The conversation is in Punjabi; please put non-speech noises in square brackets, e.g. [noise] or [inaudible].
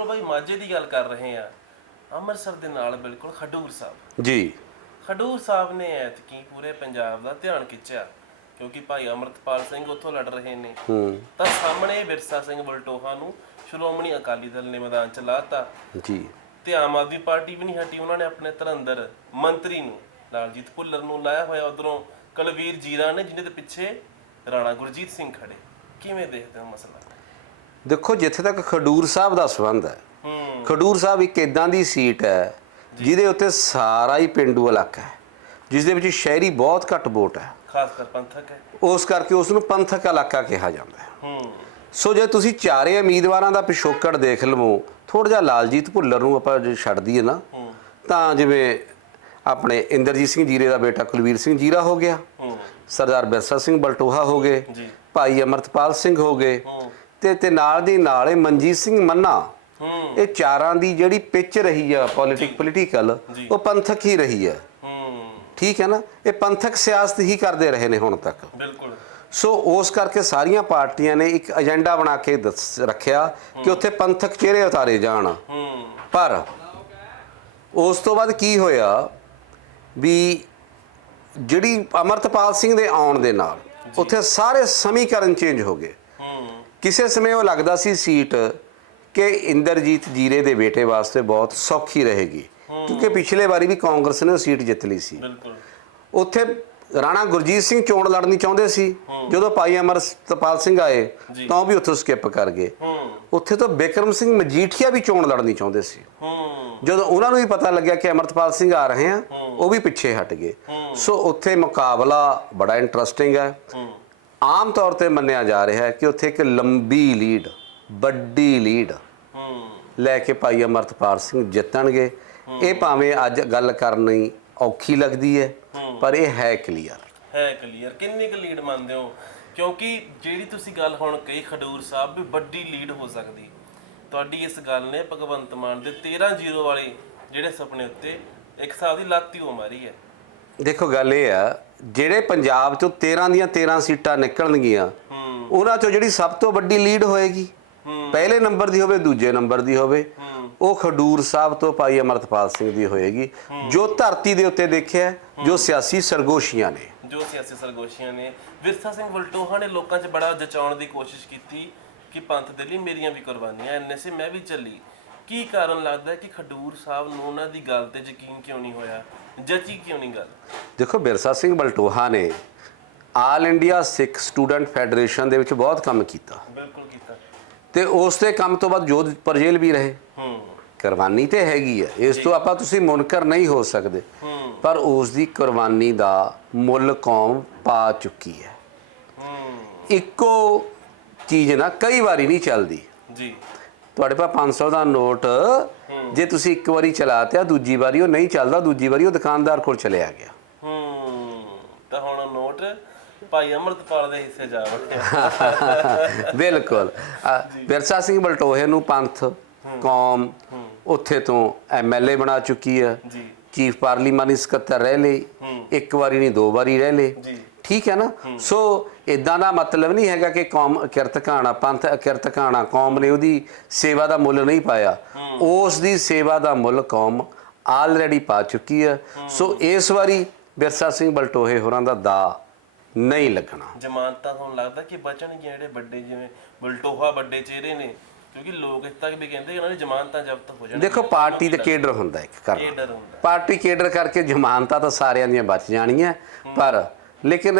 ਬਿਲਕੁਲ ਭਾਈ ਮਾਝੇ ਦੀ ਗੱਲ ਕਰ ਰਹੇ ਆ ਅੰਮ੍ਰਿਤਸਰ ਦੇ ਨਾਲ ਬਿਲਕੁਲ ਖਡੂਰ ਸਾਹਿਬ। ਜੀ। ਖਡੂਰ ਸਾਹਿਬ ਨੇ ਐਤਕੀ ਪੂਰੇ ਪੰਜਾਬ ਦਾ ਧਿਆਨ ਖਿੱਚਿਆ ਕਿਉਂਕਿ ਭਾਈ ਅਮਰਤਪਾਲ ਸਿੰਘ ਉੱਥੋਂ ਲੜ ਰਹੇ ਨੇ। ਤਾਂ ਸਾਹਮਣੇ ਵਿਰਸਾ ਸਿੰਘ ਬਲਟੋਹਾ ਨੂੰ ਸ਼੍ਰੋਮਣੀ ਅਕਾਲੀ ਦਲ ਨੇ ਮੈਦਾਨ ਚ ਲਾਤਾ। ਜੀ। ਤੇ ਆਮ ਆਦਮੀ ਪਾਰਟੀ ਵੀ ਨਹੀਂ ਹਟੀ ਉਹਨਾਂ ਨੇ ਆਪਣੇ ਧਰੰਦਰ ਮੰਤਰੀ ਨੂੰ ਲਾਲਜੀਤ ਭੁੱਲਰ ਨੂੰ ਲਾਇਆ ਹੋਇਆ। ਉਧਰੋਂ ਕਲਵੀਰ ਜੀਰਾ ਨੇ ਜਿਨ੍ਹਾਂ ਦੇ ਪਿੱਛੇ ਰਾਣਾ ਗੁਰਜੀਤ ਸਿੰਘ ਖੜੇ। ਕਿਵੇਂ ਦੇਖਦੇ ਹੋ ਮਸਲਾ? ਦੇਖੋ ਜਿੱਥੇ ਤੱਕ ਖਡੂਰ ਸਾਹਿਬ ਦਾ ਸੰਬੰਧ ਹੈ ਖਡੂਰ ਸਾਹਿਬ ਇੱਕ ਇਦਾਂ ਦੀ ਸੀਟ ਹੈ ਜਿਹਦੇ ਉੱਤੇ ਸਾਰਾ ਹੀ ਪਿੰਡੂ ਇਲਾਕਾ ਹੈ ਜਿਸ ਦੇ ਵਿੱਚ ਸ਼ਹਿਰੀ ਬਹੁਤ ਘੱਟ ਵੋਟ ਹੈ। ਖਾਸ ਕਰ ਪੰਥਕ ਹੈ। ਉਸ ਕਰਕੇ ਉਸ ਨੂੰ ਪੰਥਕ ਇਲਾਕਾ ਕਿਹਾ ਜਾਂਦਾ ਹੈ। ਹੂੰ। ਸੋ ਜੇ ਤੁਸੀਂ ਚਾਰੇ ਉਮੀਦਵਾਰਾਂ ਦਾ ਪਿਛੋਕੜ ਦੇਖ ਲਵੋ ਥੋੜਾ ਜਿਹਾ ਲਾਲਜੀਤ ਭੁੱਲਰ ਨੂੰ ਆਪਾਂ ਜੇ ਛੱਡ ਦਈਏ ਨਾ ਤਾਂ ਜਿਵੇਂ ਆਪਣੇ ਇੰਦਰਜੀਤ ਸਿੰਘ ਜੀਰੇ ਦਾ ਬੇਟਾ ਕੁਲਵੀਰ ਸਿੰਘ ਜੀਰਾ ਹੋ ਗਿਆ ਹੂੰ। ਸਰਦਾਰ ਬਿਰਸਾ ਸਿੰਘ ਬਲਟੋਹਾ ਹੋ ਗਏ ਜੀ। ਭਾਈ ਅਮਰਤਪਾਲ ਸਿੰਘ ਹੋ ਗਏ ਹੂੰ। ਤੇ ਤੇ ਨਾਲ ਦੀ ਨਾਲ ਇਹ ਮਨਜੀਤ ਸਿੰਘ ਮੰਨਾ ਹੂੰ। ਇਹ ਚਾਰਾਂ ਦੀ ਜਿਹੜੀ ਪਿਚ ਰਹੀ ਆ ਪੋਲਿਟਿਕ ਪੋਲੀਟੀਕਲ। ਉਹ ਪੰਥਕ ਹੀ ਰਹੀ ਹੈ ਹੂੰ। ਠੀਕ ਹੈ ਨਾ? ਇਹ ਪੰਥਕ ਸਿਆਸਤ ਹੀ ਕਰਦੇ ਰਹੇ ਨੇ ਹੁਣ ਤੱਕ। ਬਿਲਕੁਲ। ਸੋ ਉਸ ਕਰਕੇ ਸਾਰੀਆਂ ਪਾਰਟੀਆਂ ਨੇ ਇੱਕ ਏਜੰਡਾ ਬਣਾ ਕੇ ਰੱਖਿਆ ਕਿ ਉੱਥੇ ਪੰਥਕ ਚਿਹਰੇ ਉਤਾਰੇ ਜਾਣ। ਹੂੰ। ਪਰ ਉਸ ਤੋਂ ਬਾਅਦ ਕੀ ਹੋਇਆ ਵੀ ਜਿਹੜੀ ਅਮਰਤਪਾਲ ਸਿੰਘ ਦੇ ਆਉਣ ਦੇ ਨਾਲ ਉੱਥੇ ਸਾਰੇ ਸਮੀਕਰਨ ਚੇਂਜ ਹੋ ਗਏ। ਕਿਸੇ ਸਮੇਂ ਉਹ ਲੱਗਦਾ ਸੀ ਸੀਟ ਕਿ ਇੰਦਰਜੀਤ ਜੀਰੇ ਦੇ ਬੇਟੇ ਵਾਸਤੇ ਬਹੁਤ ਸੌਖੀ ਰਹੇਗੀ। ਕਿਉਂਕਿ ਪਿਛਲੇ ਵਾਰੀ ਵੀ ਕਾਂਗਰਸ ਨੇ ਉਹ ਸੀਟ ਜਿੱਤ ਲਈ ਸੀ। ਬਿਲਕੁਲ। ਉੱਥੇ ਰਾਣਾ ਗੁਰਜੀਤ ਸਿੰਘ ਚੋਣ ਲੜਨੀ ਚਾਹੁੰਦੇ ਸੀ। ਜਦੋਂ ਭਾਈ ਅਮਰਤਪਾਲ ਸਿੰਘ ਆਏ। ਤਾਂ ਉਹ ਵੀ ਉੱਥੋਂ ਸਕਿਪ ਕਰ ਗਏ। ਹੂੰ। ਉੱਥੇ ਤੋਂ ਬਿਕਰਮ ਸਿੰਘ ਮਜੀਠੀਆ ਵੀ ਚੋਣ ਲੜਨੀ ਚਾਹੁੰਦੇ ਸੀ। ਹੂੰ। ਜਦੋਂ ਉਹਨਾਂ ਨੂੰ ਵੀ ਪਤਾ ਲੱਗਿਆ ਕਿ ਅਮਰਤਪਾਲ ਸਿੰਘ ਆ ਰਹੇ ਆ ਉਹ ਵੀ ਪਿੱਛੇ ਹਟ ਗਏ। ਸੋ ਉੱਥੇ ਮੁਕਾਬਲਾ ਬੜਾ ਇੰਟਰਸਟਿੰਗ ਹੂੰ। ਆਮ ਤੌਰ ਤੇ ਮੰਨਿਆ ਜਾ ਰਿਹਾ ਹੈ ਕਿ ਉੱਥੇ ਇੱਕ ਲੰਬੀ ਲੀਡ ਵੱਡੀ ਲੀਡ ਹੂੰ। ਲੈ ਕੇ ਭਾਈ ਅਮਰਤਪਾਲ ਸਿੰਘ ਜਿੱਤਣਗੇ। ਇਹ ਭਾਵੇਂ ਅੱਜ ਗੱਲ ਕਰਨੀ ਔਖੀ ਲੱਗਦੀ ਹੈ ਪਰ ਇਹ ਹੈ ਕਲੀਅਰ। ਹੈ ਕਲੀਅਰ। ਕਿੰਨੀ ਕੁ ਲੀਡ ਮੰਨਦੇ ਹੋ? ਕਿਉਂਕਿ ਜਿਹੜੀ ਤੁਸੀਂ ਗੱਲ ਹੁਣ ਕਹੀ ਖਡੂਰ ਸਾਹਿਬ ਵੀ ਵੱਡੀ ਲੀਡ ਹੋ ਸਕਦੀ। ਤੁਹਾਡੀ ਇਸ ਗੱਲ ਨੇ ਭਗਵੰਤ ਮਾਨ ਦੇ 13-0 ਵਾਲੇ ਜਿਹੜੇ ਸੁਪਨੇ ਉੱਤੇ ਇੱਕ ਹਿਸਾਬ ਦੀ ਲਾਤੀ ਉਹ ਮਾਰੀ ਹੈ। ਦੇਖੋ ਗੱਲ ਇਹ ਆ ਜਿਹੜੇ ਪੰਜਾਬ ਚੋਂ 13 ਦੀਆਂ 13 ਸੀਟਾਂ ਨਿਕਲਣਗੀਆਂ ਹੂੰ। ਉਹਨਾਂ ਚੋਂ ਜਿਹੜੀ ਸਭ ਤੋਂ ਵੱਡੀ ਲੀਡ ਹੋਏਗੀ ਹੂੰ। ਪਹਿਲੇ ਨੰਬਰ ਦੀ ਹੋਵੇ ਦੂਜੇ ਨੰਬਰ ਦੀ ਹੋਵੇ ਹੂੰ। ਉਹ ਖਡੂਰ ਸਾਹਿਬ ਤੋਂ ਭਾਈ ਅਮਰਤਪਾਲ ਸਿੰਘ ਦੀ ਹੋਏਗੀ ਜੋ ਧਰਤੀ ਦੇ ਉੱਤੇ ਦੇਖਿਆ ਜੋ ਸਿਆਸੀ ਸਰਗੋਸ਼ੀਆਂ ਨੇ। ਜੋ ਸਿਆਸੀ ਸਰਗੋਸ਼ੀਆਂ ਨੇ। ਵਿਰਸਾ ਸਿੰਘ ਵਲਟੋਹਾ ਨੇ ਲੋਕਾਂ 'ਚ ਬੜਾ ਜਚਾਉਣ ਦੀ ਕੋਸ਼ਿਸ਼ ਕੀਤੀ ਕਿ ਪੰਥ ਦੇ ਲਈ ਮੇਰੀਆਂ ਵੀ ਕੁਰਬਾਨੀਆਂ ਐਨੇ ਸੇ ਮੈਂ ਵੀ ਚੱਲੀ ਕੀ ਕਾਰਨ ਲੱਗਦਾ ਹੈ ਕਿ ਖਡੂਰ ਸਾਹਿਬ ਨੂੰ ਉਹਨਾਂ ਦੀ ਗੱਲ ਤੇ ਯਕੀਨ ਕਿਉਂ ਨਹੀਂ ਹੋਇਆ? ਜਚੀ ਕਿਉਂ ਨਹੀਂ ਗੱਲ? ਦੇਖੋ ਬਿਰਸਾ ਸਿੰਘ ਬਲਟੋਹਾ ਨੇ all India Sikh student federation ਦੇ ਵਿੱਚ ਬਹੁਤ ਕੰਮ ਕੀਤਾ। ਬਿਲਕੁਲ ਕੀਤਾ। ਤੇ ਉਸ ਦੇ ਕੰਮ ਤੋਂ ਬਾਅਦ ਜੋਧ ਪਰਜੇਲ ਵੀ ਰਹੇ। ਹੂੰ। ਕੁਰਬਾਨੀ ਤੇ ਹੈਗੀ ਹੈ ਇਸ ਤੋਂ ਆਪਾਂ ਤੁਸੀਂ ਮੁਨਕਰ ਨਹੀਂ ਹੋ ਸਕਦੇ। ਹੂੰ। ਪਰ ਉਸ ਦੀ ਕੁਰਬਾਨੀ ਦਾ ਮੁੱਲ ਕੌਮ ਪਾ ਚੁੱਕੀ ਹੈ। ਹੂੰ। ਇੱਕੋ ਚੀਜ਼ ਨਾ ਕਈ ਵਾਰੀ ਨਹੀਂ ਚੱਲਦੀ। ਜੀ। ਤੁਹਾਡੇ ਪਾ 500 ਦਾ ਨੋਟ ਜੇ ਤੁਸੀਂ ਇੱਕ ਵਾਰੀ ਚਲਾਤਿਆ ਦੂਜੀ ਵਾਰੀ ਉਹ ਨਹੀਂ ਚੱਲਦਾ ਦੂਜੀ ਵਾਰੀ ਉਹ ਦੁਕਾਨਦਾਰ ਕੋਲ ਚਲਿਆ ਗਿਆ। ਹੂੰ ਤਾਂ ਹੁਣ ਨੋਟ ਭਾਈ ਅਮਰਤਪਾਲ ਦੇ ਹਿੱਸੇ ਜਾ ਵੜਿਆ। [laughs] ਬਿਲਕੁਲ। ਵਿਰਸਾ ਸਿੰਘ ਬਲਟੋਹੇ ਨੂੰ ਪੰਥ ਕੌਮ ਉੱਥੇ ਤੋਂ ਐਮਐਲਏ ਬਣਾ ਚੁੱਕੀ ਹੈ। ਜੀ। ਚੀਫ ਪਾਰਲੀਮਾਨੀ ਸਕੱਤਰ ਰਹਿ ਲਈ ਇੱਕ ਵਾਰੀ ਨਹੀਂ ਦੋ ਵਾਰੀ ਰਹਿ ਲਈ ਜੀ। ਠੀਕ ਹੈ ਨਾ? ਸੋ ਇਦਾਂ ਦਾ ਮਤਲਬ ਨਹੀਂ ਹੈਗਾ ਕਿ ਕੌਮ ਕਿਰਤ ਕਾਣਾ ਪੰਥ ਅਕਿਰਤ ਕਾਣਾ ਕੌਮ ਨੇ ਉਹਦੀ ਸੇਵਾ ਦਾ ਮੁੱਲ ਨਹੀਂ ਪਾਇਆ। ਉਸ ਦੀ ਸੇਵਾ ਦਾ ਮੁੱਲ ਕੌਮ ਆਲਰੇਡੀ ਪਾ ਚੁੱਕੀ ਹੈ। ਸੋ ਇਸ ਵਾਰੀ ਬਿਰਸਾ ਸਿੰਘ ਬਲਟੋਹੇ ਹੋਰਾਂ ਦਾ ਦਾ ਨਹੀਂ ਲੱਗਣਾ। ਜ਼ਮਾਨਤਾਂ ਤੁਹਾਨੂੰ ਲੱਗਦਾ ਕਿ ਬਚਣਗੀਆਂ ਜਿਹੜੇ ਵੱਡੇ ਜਿਵੇਂ ਬਲਟੋਹਾ ਵੱਡੇ ਚਿਹਰੇ ਨੇ? ਕਿਉਂਕਿ ਲੋਕ ਇਸ ਤੱਕ ਵੀ ਕਹਿੰਦੇ ਕਿ ਉਹਨਾਂ ਦੀ ਜ਼ਮਾਨਤਾਂ ਜ਼ਬਤ ਹੋ ਜਾਣ ਦੇਖੋ ਪਾਰਟੀ ਦਾ ਕੇਡਰ ਹੁੰਦਾ ਇੱਕ ਕਰਨਾ ਪਾਰਟੀ ਕੇਡਰ ਕਰਕੇ ਜ਼ਮਾਨਤਾਂ ਤਾਂ ਸਾਰਿਆਂ ਦੀਆਂ ਬਚ ਜਾਣੀਆਂ ਪਰ ਲੇਕਿਨ